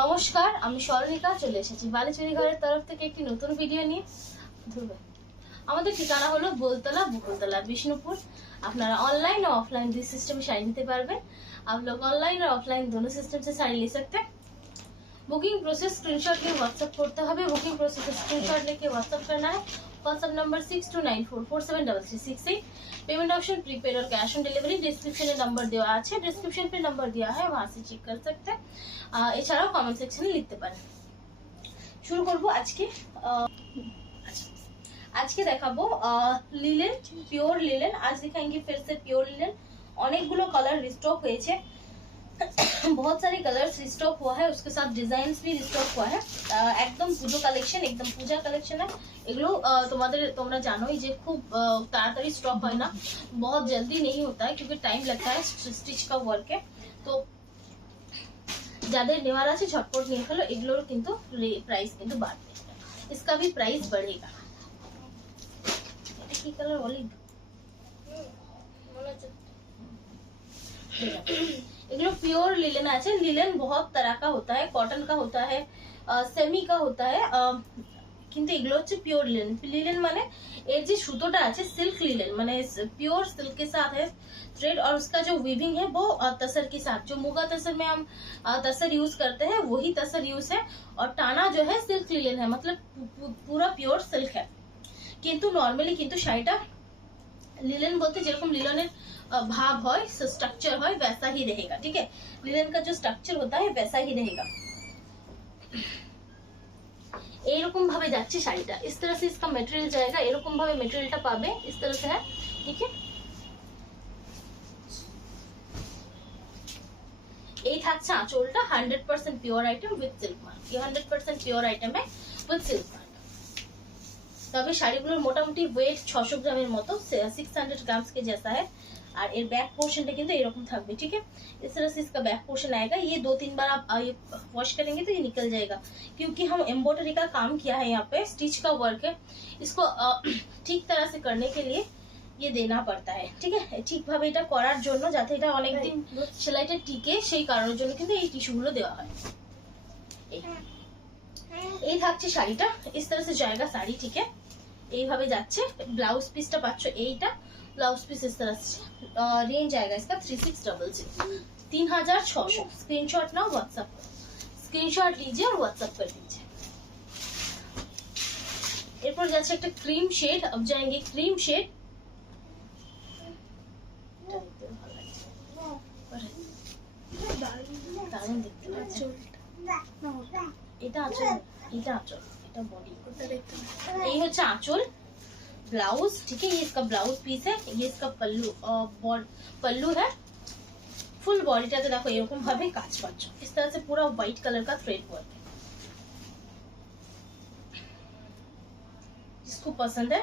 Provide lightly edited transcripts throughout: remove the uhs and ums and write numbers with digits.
নমস্কার, আমি স্মরণিকা চলে এসেছি বালিচুরি ঘরের তরফ থেকে একটি নতুন ভিডিও নিয়ে। ধরবে আমাদের ঠিকানা হলো बोलतला बकुलतला विष्णुपुर। আপনারা ऑनलाइन और ऑफलाइन दुई सिस्टम में साड़ी निते पारबेन। आप लोग ऑनलाइन और ऑफलाइन दोनों सिस्टम से साड़ी ले सकते हैं। बुकिंग प्रोसेस स्क्रीनशॉट लिए व्हाट्सएप करते হবে। बुकिंग प्रोसेस स्क्रीनशॉट लेके व्हाट्सएप करना है। WhatsApp number 6294473368। Payment option prepaid और कैश ऑन डिलीवरी। डिस्क्रिप्शन में नंबर दिया আছে, डिस्क्रिप्शन पे नंबर दिया है, वहां से चेक कर सकते हैं। এছাড়াও কমেন্ট সেকশনে লিখতে পারেন। শুরু করব আজকে। আজকে দেখাবো লিলেন, পিওর লিলেন। आज दिखाएंगे फिर से प्योर लिलेन। অনেকগুলো কালার রিস্টক হয়েছে, बहुत सारे कलर्स रिस्टॉक हुआ है, उसके साथ डिजाइन्स भी रिस्टॉक हुआ है। एकदम পুজো কালেকশন, एकदम পূজা কালেকশন है। এগুলো তোমরা জানোই যে খুব তাড়াতাড়ি স্টক হয় না, बहुत जल्दी नहीं होता है क्योंकि टाइम लगता है स्टिच का वर्क है। तो যাদের নেওয়ার আছে ঝটপট নিয়ে ফেলো। এগুলোর কিন্তু প্রাইস কিন্তু বাড়বে, इसका भी प्राइस बढ़ेगा। এটা কি colour olive? Anglo pure linen আছে। लिलेन बहुत तरह का होता है, कॉटन का होता है, सेमी का होता है, কিন্তু এগুলো হচ্ছে प्योर लिलेन। लिलेन মানে এর যে সুতোটা আছে सिल्क लिलेन মানে प्योर सिल्क के साथ है थ्रेड, और उसका जो वीविंग है वो तसर के साथ, जो मुगा तसर में हम तसर यूज करते हैं वही तसर यूज है। और टाना जो है सिल्क लिलेन है, मतलब पूरा प्योर सिल्क है। কিন্তু নরমালি কিন্তু শাড়িটা लिलेन बोलते যেরকম লিলেনের भाव है, स्ट्रक्चर है, वैसा ही रहेगा। ठीक है, लिलेन का जो स्ट्रक्चर होता है वैसा ही रहेगा। এরকম ভাবে যাচ্ছে শাড়িটা, इस तरह से इसका मटेरियल जाएगा। এরকম ভাবে মটেরিয়ালটা পাবে, इस तरह से है। ठीक है, এই থাকছে আঁচলটা। 100% pure item with silk mark. ये 100% प्योर आइटम है विद सिल्क मार्क। তবে শাড়িগুলোর মোটামুটি ওয়েট 600 গ্রামের মতো, 600 ग्राम्स के जैसा है। और ये बैक पोर्शन কিন্তু এরকম থাকবে। ठीक है, इस तरह से इसका बैक पोर्शन आएगा। ये 2-3 बार आप वॉश करेंगे तो ये निकल जाएगा, क्योंकि हम एम्ब्रॉयडरी का काम किया है, यहाँ पे स्टिच का वर्क है। इसको ठीक तरह से करने के लिए ये देना पड़ता है। ठीक है, ঠিক ভাবে এটা করার জন্য, যাতে এটা অনেক দিন সেলাইটা টিকে, সেই কারণের জন্য কিন্তু এই টিস্যুগুলো দেওয়া হয়। এই থাকছে শাড়িটা, इस तरह से जाएगा साड़ी। ठीक है, এইভাবে যাচ্ছে। ব্লাউজ পিসটা পাচ্ছ এইটা, ब्लाउज पीस इस तरह से। रेंज आएगा इसका 3600, 3600। स्क्रीनशॉट ना व्हाट्सएप, स्क्रीनशॉट लीजिए और व्हाट्सएप कर दीजिए। এরপর যাচ্ছে একটা ক্রিম শেড। अब जाएंगे क्रीम शेड। এটা আঁচল, এটা আঁচল, এটা বডি। এই হচ্ছে আঁচল, ब्लाउज। ठीक है, ये इसका ब्लाउज पीस है, ये इसका पल्लू है। फुल बॉडीटाते देखो এরকম ভাবে কাজ পাচ্ছ। इस तरह से पूरा व्हाइट कलर का थ्रेड वर्क है। जिसको पसंद है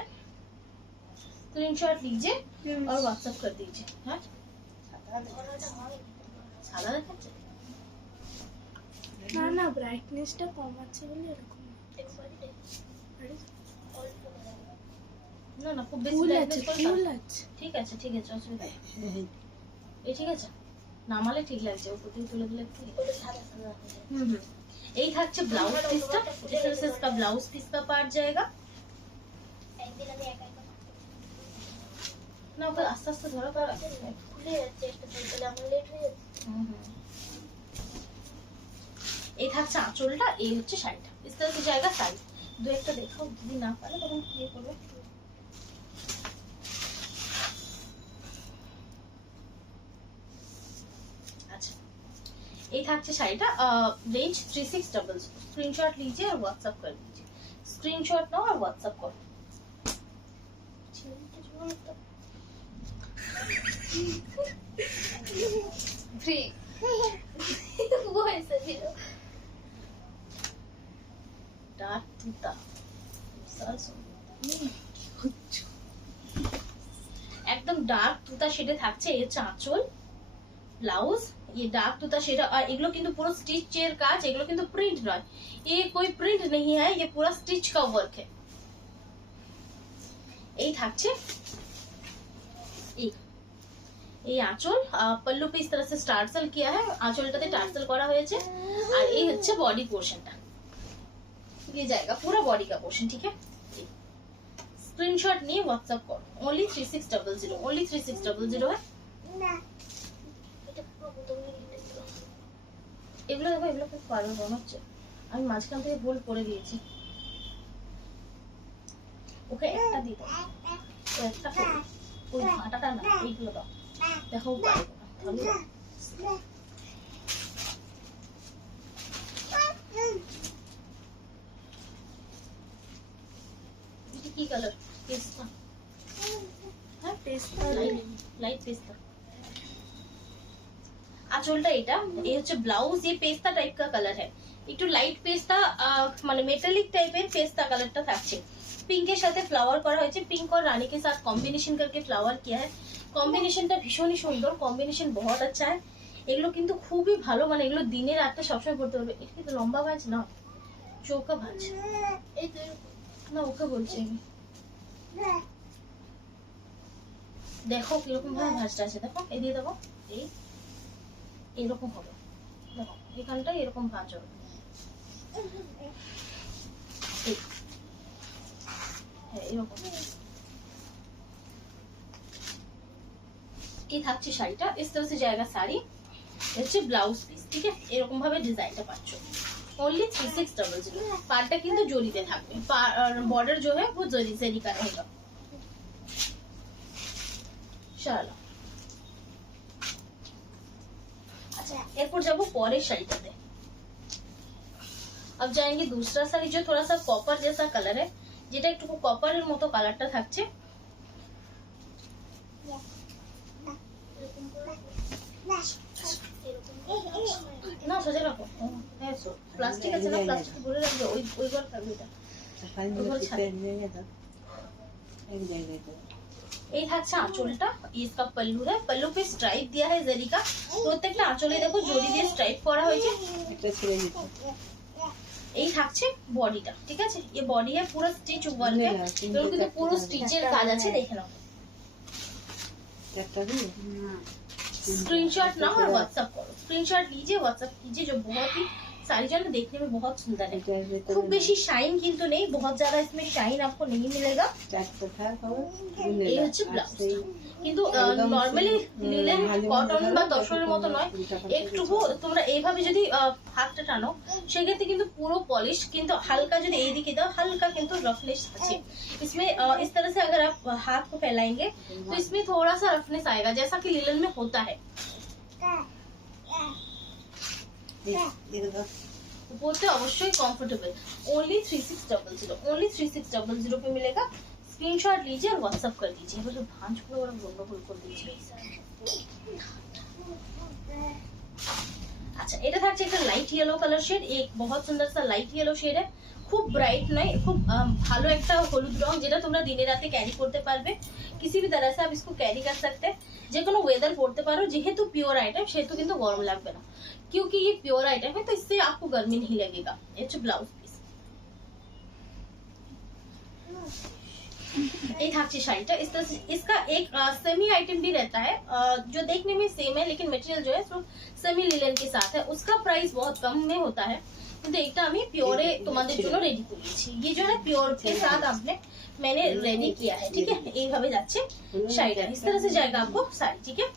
स्क्रीनशॉट लीजिए और व्हाट्सएप कर दीजिए। हाँ, সাদা দেখাচ্ছে না না, ব্রাইটনেসটা কম আছে বলে এরকম। না না, খুব বেশি ফুল আছে। ঠিক আছে, ঠিক আছে, অসুবিধা নেই। এই ঠিক আছে, নামালে ঠিক লাগছে, উপর থেকে তুলে দিলে সাদা সাদা। এই থাকছে ব্লাউজ পিসটা। इस तरह से इसका ब्लाउज पीस का पार्ट जाएगा। একদিন আমি একা একা না, ওকে আস্তে আস্তে ধরো, কারণ খুলে যাচ্ছে একটা সাইকেল, আমার লেট হয়ে যাচ্ছে। এই থাকছে আঁচলটা, এই হচ্ছে শাড়িটা। इस तरह से जाएगा साड़ी। দু একটা দেখাও, যদি না পারে তখন কি করবে। ये থাকছে শাড়িটা। रेंज 3600। स्क्रीनशॉट लीजिए और व्हाट्सएप कर दीजिए। स्क्रीनशॉट नाउ और व्हाट्सएप करो। फ्री वो ऐसे भी डार्क तुता एकदम डार्क तुता शेडे থাকছে। এই হচ্ছে আঁচল, ब्लाउज, ये डार्क तुता शेड। और एगलो किंतु पूरा स्टिचेर काज, एगलो किंतु प्रिंट नय, ये कोई प्रिंट नहीं है, ये पूरा स्टिच का वर्क है। এই থাকছে, এই আঁচল, পল্লু पे इस तरह से টার্সেল किया है, আঁচলটাতে টার্সেল করা হয়েছে। আর এই হচ্ছে বডি পোর্শনটা, ये जाएगा पूरा बॉडी का पोर्शन, ठीक है। स्क्रीनशॉट নিয়ে व्हाट्सएप करो, ओनली 3600, ओनली 3600 है। এগুলো দেখো, এগুলো খুব ভালো মনে হচ্ছে, আমি মাঝখান থেকে ভুল করে দিয়েছি, ওকে একটা দিই দাও, একটা করো, ওই ফাটাটা না, এইগুলো দাও, দেখো পারবো না, তাহলে দাও। এটা কি কালার? পেস্তা, হ্যাঁ পেস্তা, লাইট পেস্তা। আঁচলটা এটা, এই হচ্ছে ব্লাউজ, ये पेस्ता टाइप का कलर है, একটু লাইট পেস্তা, মানে মেটালিক টাইপের পেস্তা কালারটা থাকছে। পিঙ্কের সাথে ফ্লাওয়ার করা হয়েছে, पिंक और रानी के साथ कॉम्बिनेशन करके फ्लावर किया है। কম্বিনেশনটা ভীষণই সুন্দর, কম্বিনেশন বহুত আচ্ছা है। এগুলো কিন্তু খুবই ভালো, মানে এগুলো দিনে রাতে সবসময় পড়তে পারবে। এটা কিন্তু লম্বা ভাঁজ না, চৌকা ভাঁজ, এই তো না, ওকে বলছি আমি। দেখো কিরকম ভাবে ভাঁজটা আছে, দেখো এই দিয়ে দেখো, এই এরকম হবে, দেখো এখানটা এরকম ভাঁজ হবে, হ্যাঁ এরকম। এই থাকছে শাড়িটা, इस तरह से जाएगा শাড়ি, হচ্ছে ব্লাউজ পিস, ঠিক আছে। এরকম ভাবে ডিজাইনটা পাচ্ছ, ओनली 3600। পাড়টা কিন্তু জরিতে থাকবে, बॉर्डर जो है वो जरी से का रहेगा। চলো अच्छा, এরপর যাবো পরের শাড়িটাতে। अब जाएंगे दूसरा শাড়ি, जो थोड़ा सा कॉपर जैसा कलर है, যেটা একটু কপারের মতো কালারটা থাকছে। না সোজা রাখো, হ্যাঁ প্লাস্টিক আছে না, প্লাস্টিক ভরে রাখবে, ওই ঘর থাকবে এটা। এই থাকছে আঁচলটা, इसका पल्लू है, पल्लू पे स्ट्राइप दिया है जरी का, প্রত্যেকটা আঁচলে দেখো জরি দিয়ে স্ট্রাইপ করা হয়েছে। এই থাকছে বডিটা, ঠিক আছে। ये बॉडी है, पूरा स्टिच वर्क है, এগুলো কিন্তু পুরো স্টিচের কাজ আছে, দেখে নাও। स्क्रीनशॉट ना और व्हाट्सएप करो, स्क्रीनशॉट लीजिए, व्हाट्सएप कीजिए। जो बहुत ही सारी जो है देखने में बहुत सुंदर है, खूब बेशी शाइन किंतु नहीं, बहुत ज्यादा इसमें शाइन आपको नहीं मिलेगा। এই হচ্ছে ব্লাউজ, কিন্তু নরমালি লিলেন কটন বা তসরের মতো নয়, একটুকু তোমরা এইভাবে যদি হাতটা টানো সেক্ষেত্রে কিন্তু পুরো পলিশ, কিন্তু হালকা যদি এইদিকে দাও হালকা কিন্তু রফনেস আছে इसमें। इस तरह से अगर आप हाथ को फैलाएंगे तो इसमें थोड़ा सा रफनेस आएगा, जैसा कि लिलन में होता है। পরতে অবশ্যই কমফোর্টেবল, ओनली 3600, ओनली 3600 पे मिलेगा। स्क्रीनशॉट लीजिए और व्हाट्सएप कर दीजिए। वो जो भांज को और गंडगोल कर दीजिए। अच्छा, এটা থাকছে একটা লাইট ইয়েলো কালার শেড, एक बहुत सुंदर सा लाइट येलो शेड है, খুব ব্রাইট নয়, খুব ভালো একটা হলুদ রং, যেটা তোমরা দিনে রাতে ক্যারি করতে পারবে। किसी भी तरह से आप इसको कैरी कर सकते हैं, যে কোনো ওয়েদার পড়তে পারো। যেহেতু পিওর আইটেম সেহেতু কিন্তু গরম লাগবে না, क्योंकि ये प्योर आइटम है तो इससे आपको गर्मी नहीं लगेगा। ये ब्लाउज पीस, एक थाकची शाड़ीटा इस तरह से। इसका एक सेमी आइटम भी रहता है, जो देखने में सेम है लेकिन मटेरियल जो है सिर्फ सेमी लिलन के साथ है। उसका प्राइस बहुत कम में होता है, কিন্তু এটা আমি পিওরে তোমাদের জন্য রেডি করেছি। ये जो है प्योर के साथ आपने मैंने रेडी किया है, ठीक है। এইভাবে যাচ্ছে শাড়িটা, इस तरह से जाएगा आपको साड़ी, ठीक है।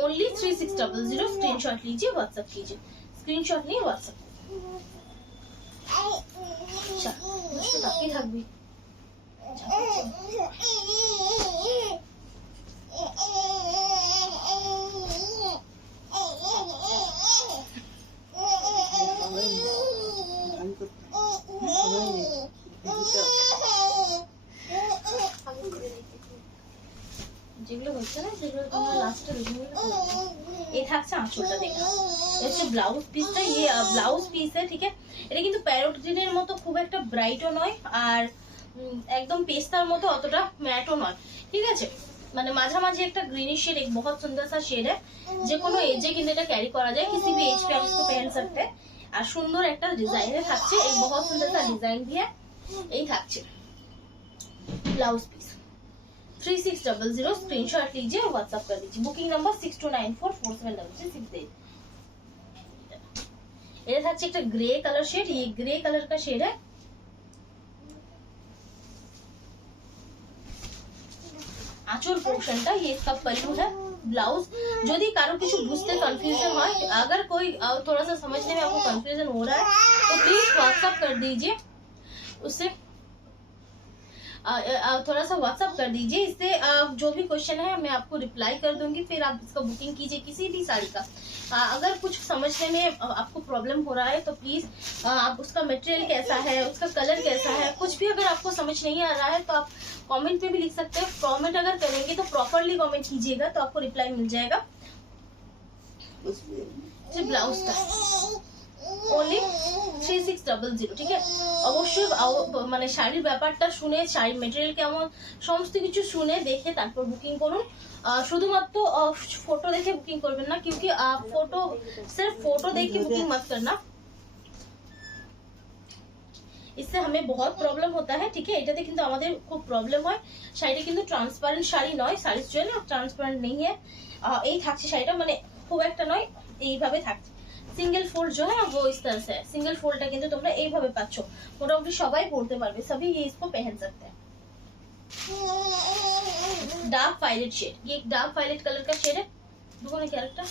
ओनली 3600, स्क्रीनशॉट लीजिए, व्हाट्सएप कीजिए। स्क्रीनशॉट नहीं, व्हाट्सएप। बाकी থাকবি যেগুলো হচ্ছে না, সেগুলো তোমরা লাস্টে রিভিউ করবে। এই থাকছে আঁচলটা, দেখো এটা হচ্ছে ব্লাউজ পিসটা। ये ব্লাউজ পিস है, ठीक है। এটা কিন্তু প্যারট গ্রিনের মতো খুব একটা ব্রাইটও নয়, আর একদম পেস্তার মতো অতটা ম্যাটও নয়, ঠিক আছে। মানে মাঝামাঝি একটা গ্रीनिश शेड, एक बहुत सुंदर सा शेड है। যে কোনো এজে কিন্তু এটা ক্যারি করা যায়, किसी भी एज पे आप इसको पहन सकते हैं। আর সুন্দর একটা ডিজাইনে থাকছে, एक बहुत सुंदर सा डिजाइन भी है। এই থাকছে ব্লাউজ পিস, 3600 स्क्रीनशॉट लीजिए और व्हाट्सएप कर दीजिए। Booking number 6294473368। এটা থাকছে একটা গ্রে কালার শেড, ये ग्रे कलर का शेड है। আঁচল পোর্শনটা ये इसका पल्लू है। ब्लाउज যদি কারো কিছু বুঝতে কনফিউजन হয়, अगर कोई थोड़ा सा समझने में आपको कन्फ्यूजन हो रहा है तो प्लीज व्हाट्सएप कर दीजिए, उससे थोड़ा सा व्हाट्सएप कर दीजिए। इससे जो भी क्वेश्चन है मैं आपको रिप्लाई कर दूंगी, फिर आप इसका बुकिंग कीजिए किसी भी साड़ी का। अगर कुछ समझने में आपको प्रॉब्लम हो रहा है तो प्लीज आप उसका मटेरियल कैसा है, उसका कलर कैसा है, कुछ भी अगर आपको समझ नहीं आ रहा है तो आप कमेंट पे भी लिख सकते हैं। कमेंट अगर करेंगे तो प्रॉपरली कमेंट कीजिएगा तो आपको रिप्लाई मिल जाएगा। ब्लाउज का only 3600, ঠিক আছে। অবশ্যই মানে শাড়ির ব্যাপারটা শুনে, শাড়ির মেটেরিয়াল কেমন, সমস্ত কিছু শুনে দেখে তারপর বুকিং করুন। শুধুমাত্র फोटो देखे बुकिंग করবেন না, क्योंकि फोटो सिर्फ फोटो देख के बुकिंग मत करना, इससे हमें बहुत प्रॉब्लम होता है, ठीक है। এটাতে কিন্তু আমাদের খুব প্রবলেম হয়। শাড়িটা কিন্তু ট্রান্সপারেন্ট শাড়ি নয়, শাড়ি जो है ना ट्रांसपेरेंट नहीं है। এই থাকছে শাড়িটা, মানে খুব একটা নয়, এইভাবে থাকছে। सिंगल फोल्ड जो है वो इस तरह से है। सिंगल फोल्ड है কিন্তু তোমরা এইভাবে পাচ্ছ, মোটামুটি সবাই পরতে পারবে, सभी ये इसको पहन सकते हैं। डार्क वायलेट शेड, ये एक डार्क वायलेट कलर का शेड है। দুখানে ক্যারেক্টার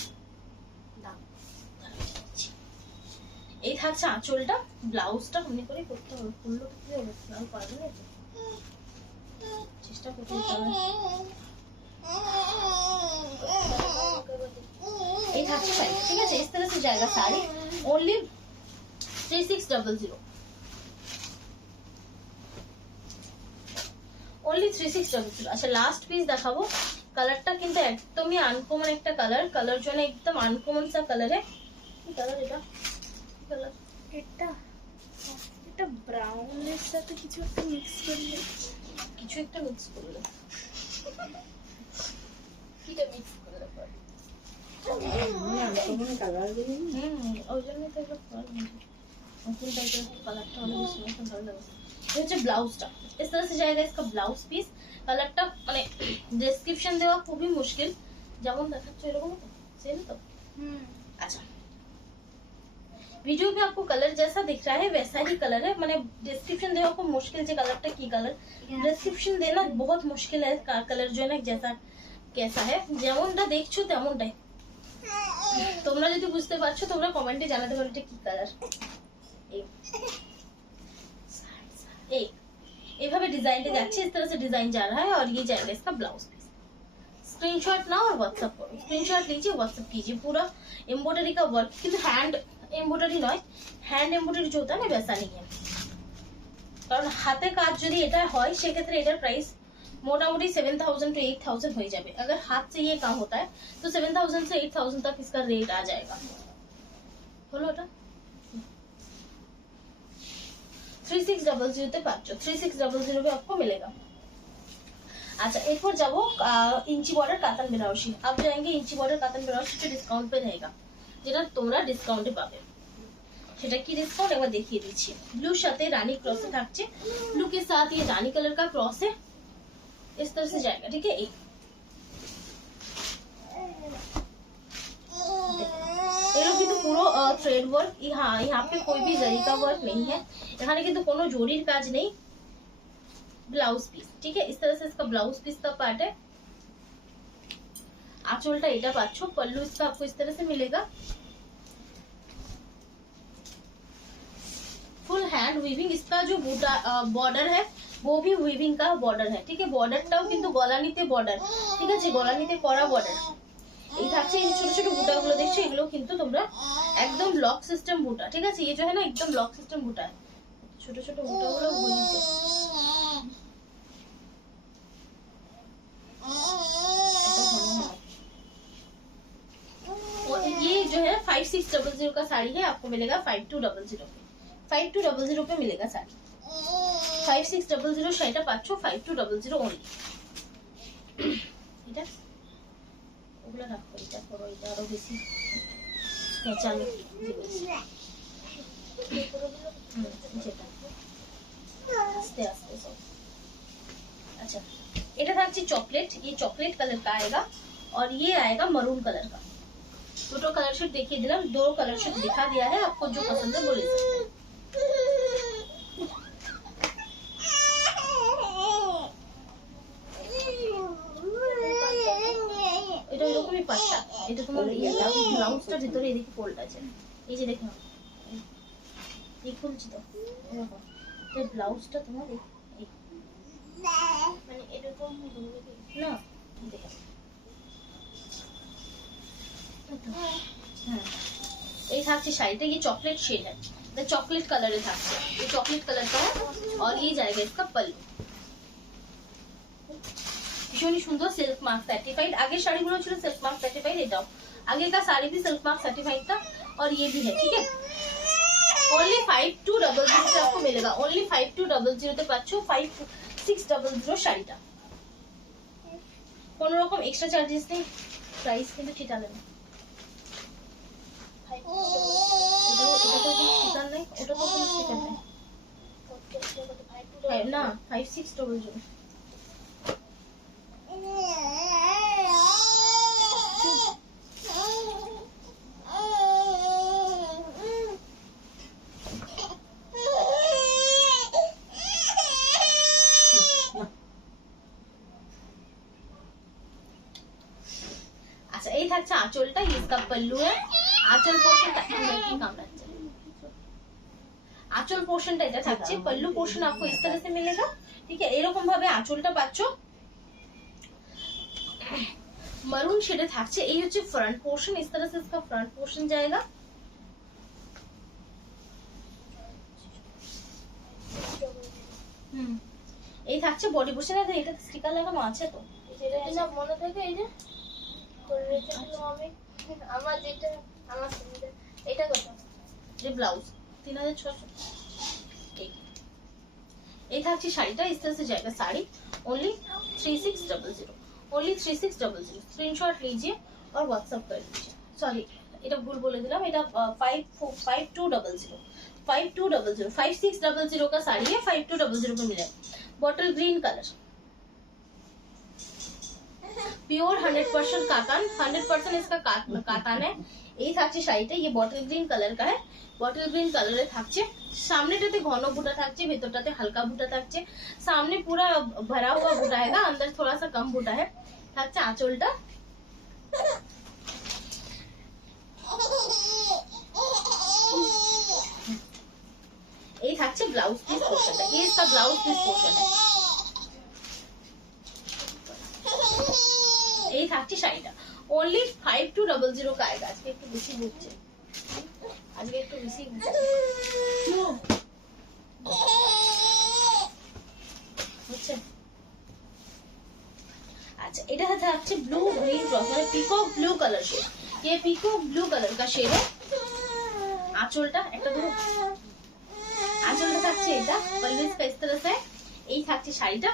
এই থাকছে আঁচলটা। ব্লাউজটা মনে করে করতে হবে, করলে কি হবে না পারবে না, চেষ্টা করতে হবে। এই থাকছে শাড়ি, ঠিক আছে। इस तरह से जाएगा साड़ी, ओनली 3600, ओनली 3600। अच्छा लास्ट পিস দেখাবো। কালারটা কিন্তু একদমই আনকমন একটা কালার, কালার জন্য একদম আনকমন সা কালার है। কি কালার এটা? কালার এটা ব্রাউনের সাথে কিছু একটা মিক্স করলে, কিটা মিক্স করলে পরে কালার দিই। ওই জন্যই তো এটা নতুন টাইপের কালারটা অনেক সুন্দর ভালো লাগে। ये হচ্ছে ব্লাউজটা, इस तरह से जाएगा इसका ब्लाउज पीस। কালারটা মানে ডেসক্রিপশন দেওয়া খুবই মুশকিল, যেমন দেখাচ্ছ এরকম তো সেম তো। अच्छा वीडियो में आपको कलर जैसा दिख रहा है वैसा ही कलर है, मैंने डिस्क्रिप्शन देना खूब मुश्किल है कलरটা কি কালার, ডিসক্রিপশন देना बहुत मुश्किल है। कलर जो है ना जैसा कैसा है, যেমনটা দেখছো তেমনটাই। তোমরা যদি বুঝতে পারছো তোমরা কমেন্টে জানাতে পারো এটা কি কালার। এই এইভাবে ডিজাইনটা যাচ্ছে, इस तरह से डिजाइन जा रहा है और ये जाएगा इसका ब्लाउज पीस। स्क्रीनशॉट नाओ और व्हाट्सएप करो, स्क्रीनशॉट लीजिए व्हाट्सएप कीजिए। पूरा एम्ब्रॉयडरी का वर्क, কিন্তু হ্যান্ড এমব্রয়ডারি নয়, হ্যান্ড এমব্রয়ডারি जो होता है ना वैसा नहीं है। কারণ হাতে কাজ যদি এটা হয় সেক্ষেত্রে এটার প্রাইস मोटामोटी 7000 to 8000 हो जाए। अगर हाथ से ये काम होता है तो 7000 से 8000 तक इसका रेट आ जाएगा। बोलो এটা 3600 তে পাচ্ছ, 3600 पे आपको मिलेगा। अच्छा एक और जाओ इंची बॉर्डर कातन बेनारसी। अब जाएंगे इंची बॉर्डर कातन बेनारसी जो डिस्काउंट पे रहेगा, যেটা তোমরা ডিসকাউন্টে পাবে। সেটা কি ডিসকাউন্ট একবার দেখিয়ে দিচ্ছি। ব্লুর সাথে রানী ক্রসে থাকছে, ब्लू के साथ ये रानी कलर का क्रॉस है, इस तरह से जाएगा, ठीक है। ये लोग কিন্তু পুরো থ্রেড ওয়ার্ক, यहाँ पे कोई भी जरी का वर्क नहीं है, এখানে কিন্তু কোনো জরির কাজ নেই। ब्लाउज पीस, ठीक है, इस तरह से इसका ब्लाउज पीस का पार्ट है। आंचलটা এটা পাচ্ছো, पल्लू इसका आपको इस तरह से मिलेगा। फुल हैंड वीविंग, इसका जो बॉर्डर है वो भी वीविंग का बॉर्डर है, ठीक है। बॉर्डरটাও কিন্তু গলানিতে বর্ডার, ঠিক আছে, গলানিতে করা বর্ডার। এই থাকছে এই ছোট ছোট বুটাগুলো দেখছো, এগুলো কিন্তু তোমরা একদম লক সিস্টেম বুটা, ঠিক আছে। ये जो है ना एकदम लॉक सिस्टम बुटा है, ছোট ছোট বুটাগুলো বলিছে। ये जो है 5600 का साड़ी है, आपको मिलेगा 5200 पे। 5200 पे मिलेगा साड़ी। 5600 শাড়িটা পাচ্ছো 5200 ओनली। এটা ওগুলো রাখো, এটা করো, এটা আরো বেশি পেঁচালো যেটা আস্তে আস্তে সব। আচ্ছা এটা থাকছে থাকছে चॉकलेट, ये चॉकलेट कलर का आएगा और ये आएगा मरून कलर का। দুটো কালার শেড দেখিয়ে দিলাম, दो कलर शेड दिखा दिया है, आपको जो पसंद है वो ले सकते हैं। এটা এরকমই পাটটা, এটা তোমার ইয়েটা ব্লাউজটা ভিতরে এদিকে ফোল্ড আছে, এই যে দেখো এই খুলছি তো এরকম, তো ব্লাউজটা তোমার এই মানে এরকম না দেখো হ্যাঁ, এই থাকছে শাড়িটা, ये चॉकलेट शेड है, तो चॉकलेट कलर है থাকছে, ये चॉकलेट कलर का है और ये जाएगा इसका पल्लू। ভীষণই সুন্দর, সিল্ক মার্ক সার্টিফাইড। আগের শাড়িগুলো ছিল সিল্ক মার্ক সার্টিফাইড, এটাও आगे का साड़ी भी सिल्क मार्क सर्टिफाइड था और ये भी है, ठीक है। ओनली 5200 से आपको मिलेगा, ओनली 5200 তে পাচ্ছ 5600 শাড়িটা, কোন রকম এক্সট্রা চার্জেস নেই, প্রাইস কিন্তু ঠিক আছে না। এটা তো কোনো স্টিকার নেই, ওটা তো কোনো স্টিকার নেই না, 5600। अच्छा ये থাকছে আঁচলটা, इसका पल्लू है, आंचल पोर्शनটা কি काम লাগছে, आंचल पोर्शनটা এটা থাকছে, पल्लू पोर्शन आपको इस तरह से मिलेगा, ठीक है। এরকম ভাবে আঁচলটা পাচ্ছো, मरून शेडে থাকছে, এই হচ্ছে फ्रंट पोर्शन, इस तरह से इसका फ्रंट पोर्शन जाएगा। এই থাকছে বডি পোর্শন, আর এটা স্টিকার লাগানো আছে তো, যেটা না মনে থাকে, এই যে করে রেখেছিলাম আমি, আমার যেটা আমার এটা কত, যে ব্লাউজ 3600। এই থাকছে শাড়িটা, इस तरह से जाएगा साड़ी, ओनली 3600, ओनली 3600। स्क्रीनशॉट लीजिए और व्हाट्सएप कर लीजिए। सॉरी এটা ভুল বলে দিলাম, এটা 5200 5600 का साड़ी है, 5200 में मिलेगा। Bottle green colour, pure 100% katan, 100% इसका कातान है। এই থাকছে শাড়িটা, ये बॉटल ग्रीन कलर का है, बॉटल ग्रीन कलर থাকছে, সামনেটাতে ঘন বুটা থাকছে, ভেতরটাতে হালকা বুটা থাকছে, सामने पूरा भरा हुआ बुटा है, अंदर थोड़ा सा कम बुटा है। থাকছে আঁচলটা, এই থাকছে ব্লাউজ পিস পোর্শনটা, ये इसका ब्लाउज पीस पोर्शन है। এই থাকছে শাড়িটা, ओनली 5200 का आएगा। আজকে একটু বেশি বুঝছে, আজকে একটু বেশি বুঝছে। अच्छा এটা থাকছে ব্লু গ্রিন ক্রস, মানে পিকক ব্লু কালার शेड, ये পিকক ব্লু কালার का शेड है। আঁচলটা একটা দেখো, আঁচলটা থাকছে এটা, पल्लू इसका इस तरह से, এই থাকছে শাড়িটা,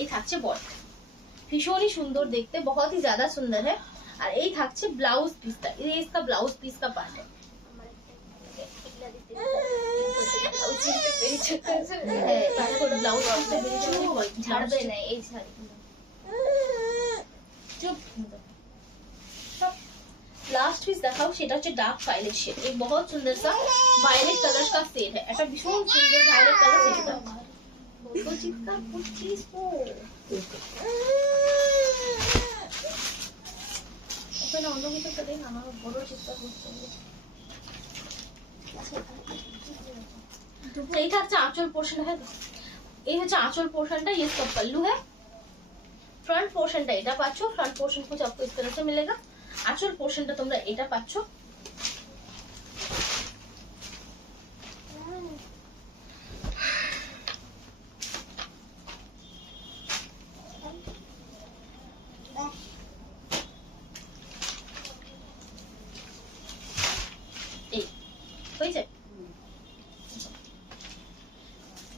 এই থাকছে বডি, ভীষণই সুন্দর দেখতে, बहुत ही ज्यादा सुंदर है। और এই থাকছে ব্লাউজ পিসটা, ये इसका ब्लाउज पीस का पार्ट है। আমার একটা এগুলা দিতে ব্লাউজ দিতে পেরেছে, তারপর ব্লাউজ পিসটা বেরিয়েছে, ছাড়বে না এই শাড়িগুলো। চুপ। लास्ट पीस দেখাও, সেটা হচ্ছে ডার্ক ভায়োলেট শেড, एक बहुत सुंदर सा वायलेट कलर का शेड है, একটা ভীষণ সুন্দর ভায়োলেট কালার শেড দাও। বলবো চিৎকার করছিস তো, ওখানে অন্য কিছু তো দেখ, আমার বড় চিৎকার করছে। এই থাকছে আঁচল পোর্শন, है এই হচ্ছে আঁচল পোর্শনটা, ये इसका पल्लू है। फ्रंट পোর্শনটা এটা পাচ্ছো, फ्रंट पोर्शन कुछ आपको इस तरह से मिलेगा। আঁচল পোর্শনটা তোমরা এটা পাচ্ছো,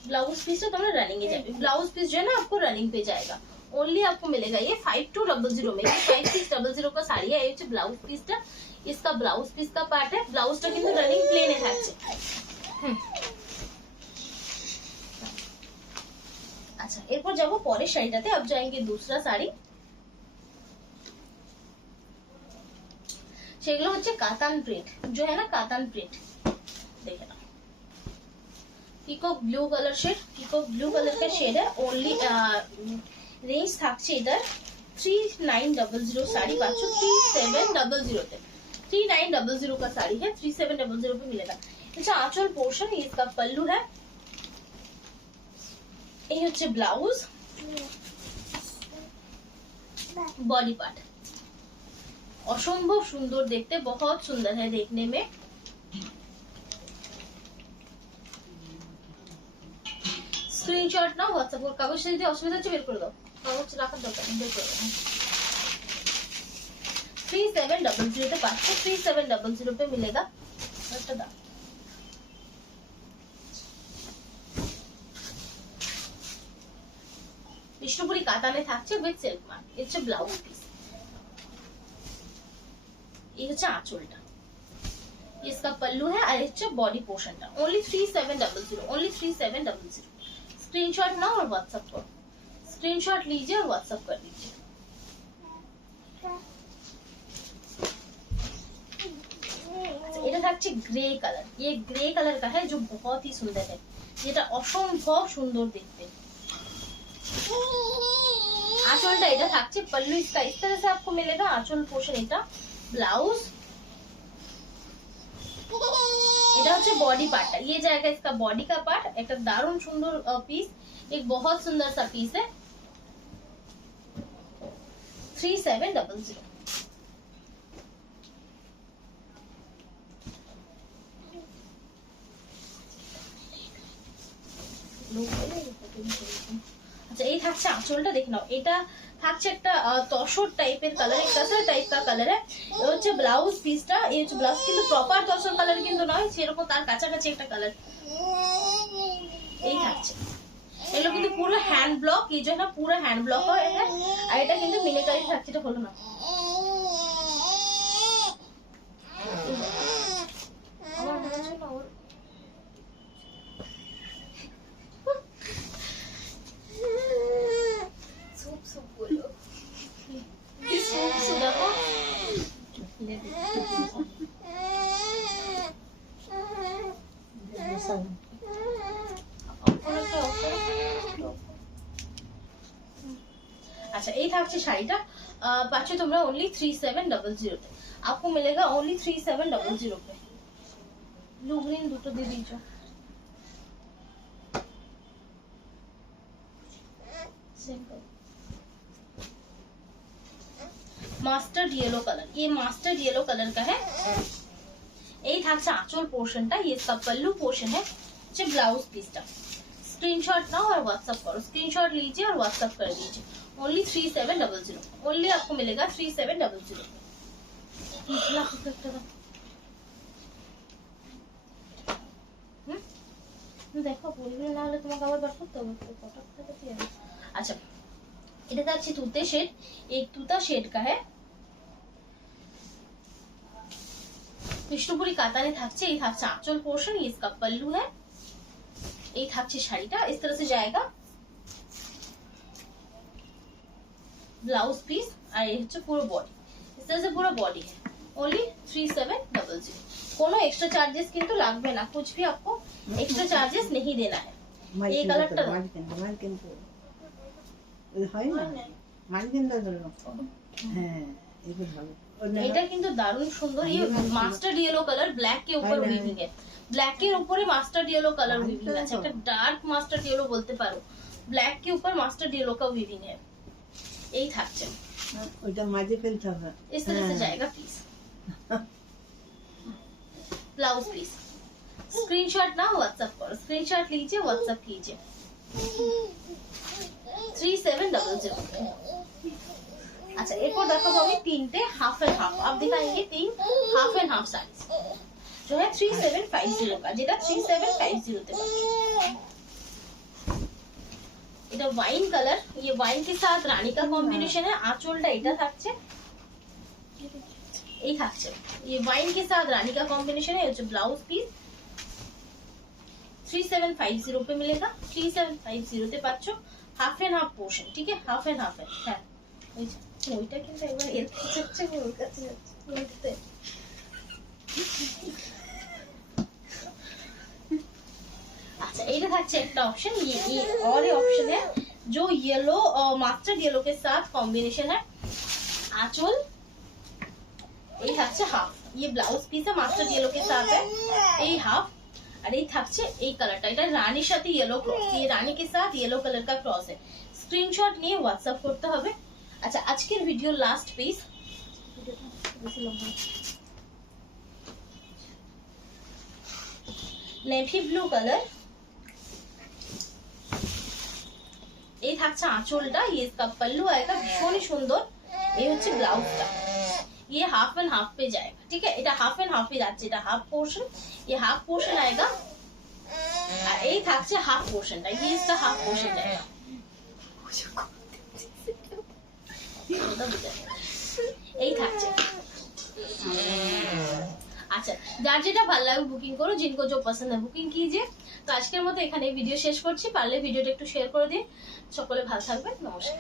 ब्लाउज पीस तो तुम्हारा रनिंग ही जाएगा, ब्लाउज पीस जो है ना आपको रनिंग पे जाएगा, ओनली आपको मिलेगा ये 5200 में। 5600 का साड़ी है, ये ब्लाउज पीसটা, इसका ब्लाउज पीस का पार्ट है, ब्लाउजটা কিন্তু রানিং প্লেনে থাকছে। আচ্ছা এরপর যাব পরের শাড়িটাতে। अब जाएंगे दूसरा শাড়ি, সেগুলো হচ্ছে কাতান প্রিंट, जो है ना कातान प्रिंट। देखे ना peacock blue colour shade, peacock blue colour का शेड है। ओनली रेंज থাকছে এটার 3900 साड़ी पाচ্ছ 3700 তে। 3900 का साड़ी है, 3700 पे मिलेगा। अच्छा आंचल पोर्शन, ये इसका पल्लू है, ये হচ্ছে ব্লাউজ, बॉडी पार्ट असंभव सुंदर देखते, बहुत सुंदर है देखने में। स्क्रीनशॉट ना व्हाट्सएप पर, कागज से असुविधा হচ্ছে বের করে দাও, কাগজ রাখার দরকার নেই, বের করে দাও। 3700 पे पाচ্ছ, 3700 पे मिलेगा। একটা দাও, বিষ্ণুপুরি কাতানে থাকছে উইথ সিল্ক মার্ক। এটা হচ্ছে ব্লাউজ পিস, ये হচ্ছে আঁচলটা, इसका पल्लू है और ये बॉडी पोर्शन টা। Only 3700, only 3700। स्क्रीनशॉट ना और व्हाट्सएप करो, स्क्रीनशॉट लीजिए और व्हाट्सएप कर दीजिए। এটা থাকছে গ্রে কালার, ये ग्रे कलर का है जो बहुत ही सुंदर है, যেটা অসম্ভব সুন্দর দেখতে। आंचलটা এটা থাকছে, पल्लू इसका इस तरह से आपको मिलेगा, आंचल पोर्शन এটা, ब्लाउज এটা হচ্ছে बॉडी पार्ट, ये जाएगा इसका बॉडी का पार्ट। एक दारुण सुंदर पीस, एक बहुत सुंदर सा पीस है। 3700। আচ্ছা এই থাকছে আঁচলটা, দেখে নাও। এটা থাকছে একটা তসর টাইপের কালার, एक तसर टाइप का कलर है। ये হচ্ছে ব্লাউজ পিসটা, এই হচ্ছে ব্লাউজ, কিন্তু প্রপার তসর কালার কিন্তু নয়, সেরকম তার কাছাকাছি একটা কালার এই থাকছে। এগুলো কিন্তু পুরো হ্যান্ড ব্লক, এই যে না পুরো হ্যান্ড ব্লক হয় এটা। আর এটা কিন্তু মিনিকারি থাকছে, এটা হলো না। আমার মনে হচ্ছে না ওর अच्छा ये থাকছে শাড়িটা, পাচ্ছ তোমরা ओनली 3700 पे। आपको मिलेगा ओनली 3700 पे। ब्लू ग्रीन দুটো দিয়ে দিয়েছো। मास्टर्ड येलो कलर, ये मास्टर्ड येलो कलर का है। এই থাকছে আঁচল পোর্শনটা, ये इसका पल्लू पोर्शन है, যে ब्लाउज पीसটা। स्क्रीनशॉट नाउ और व्हाट्सएप करो, स्क्रीनशॉट लीजिए और व्हाट्सएप कर दीजिए। ओनली 3700, ओनली आपको मिलेगा 3700। দেখো বলবে না হলে তোমাকে আবার বার করতে হবে। अच्छा এটা থাকছে তুতে শেড, एक তুতা শেড का है। বিষ্ণুপুরি কাতানে থাকছে, এই থাকছে আঁচল পোর্শন, ये इसका पल्लू है। এই থাকছে শাড়িটা, इस तरह से जाएगा ब्लाउज पीस, और ये হচ্ছে পুরো বডি, इस तरह से पूरा बॉडी है। ओनली 3700। কোনো এক্সট্রা চার্जेस কিন্তু লাগবে না, कुछ भी आपको एक्स्ट्रा चार्जेस नहीं देना है। ये कलरটা হয় না মানকিনটা ধরো, হ্যাঁ এটা ভালো। এটা কিন্তু দারুণ সুন্দর, ये মাস্টার্ড ইয়েলো কালার, ব্ল্যাক के ऊपर वीविंग है, ব্ল্যাক এর উপরে মাস্টার্ড ইয়েলো কালার वीविंग আছে, একটা ডার্ক মাস্টার্ড ইয়েলো বলতে পারো, ব্ল্যাক के ऊपर মাস্টার্ড ইয়েলো का वीविंग है। এই থাকছে, ওটা মাঝে ফেলতে হবে, इस तरह से जाएगा पीस, ब्लाउज पीस। स्क्रीनशॉट ना व्हाट्सएप करो, स्क्रीनशॉट लीजिए, व्हाट्सएप कीजिए। 3700। अच्छा एरপর দেখাবো আমি তিনটে हाफ एंड हाफ। अब दिखाएंगे 3 हाफ एंड हाफ साड़ीज जो है 3750 का, যেটা 3750 তে পাচ্ছ। এটা वाइन कलर, ये वाइन के साथ रानी का कॉम्बिनेशन है। आंचलটা এটা থাকছে, এই থাকছে, ये वाइन के साथ रानी का कॉम्बिनेशन है। जो ब्लाउज पीस 3750 पे मिलेगा, 3750 তে পাচ্ছ। হাফ এন্ড হাফ পোর্শন, ঠিক আছে, হাফ এন্ড হাফ। হ্যাঁ ওইটা কিন্তু একবার এর কাছে যাচ্ছে, ওর কাছে যাচ্ছে, ওইটাতে। अच्छा ये থাকছে একটা অপশন, ये और ये ऑप्शन है जो येलो और मास्टर्ड येलो के साथ कॉम्बिनेशन है। आंचल ये থাকছে হাফ, ये ब्लाउज पीस है मास्टर्ड येलो के साथ है, ये हाफ। और ये থাকছে এই কালারটা, এটা রানীর সাথে येलो क्रॉस, ये रानी के साथ येलो कलर का क्रॉस है। स्क्रीनशॉट নিয়ে WhatsApp করতে হবে। আচ্ছা আজকের ভিডিও লাস্ট পিস, বেশি লম্বা নেভি ব্লু কালার, এই থাকছে আঁচলটা, ये इसका पल्लू आएगा ভীষণই সুন্দর। এই হচ্ছে ব্লাউজটা, ये हाफ एंड हाफ पे जाएगा, ठीक है, এটা হাফ এন্ড হাফ पे যাচ্ছে, এটা হাফ পোর্শন, ये हाफ पोर्शन आएगा। আর এই থাকছে হাফ পোর্শনটা, ये इसका हाफ पोर्शन जाएगा। এই থাকছে। আচ্ছা যার যেটা ভালো লাগে বুকিং করো, जिनको जो पसंद है বুকিং कीजिए। তো আজকের মতো এখানে ভিডিও শেষ করছি, পারলে ভিডিওটা একটু শেয়ার করে দিন। সকলে ভালো থাকবেন, নমস্কার।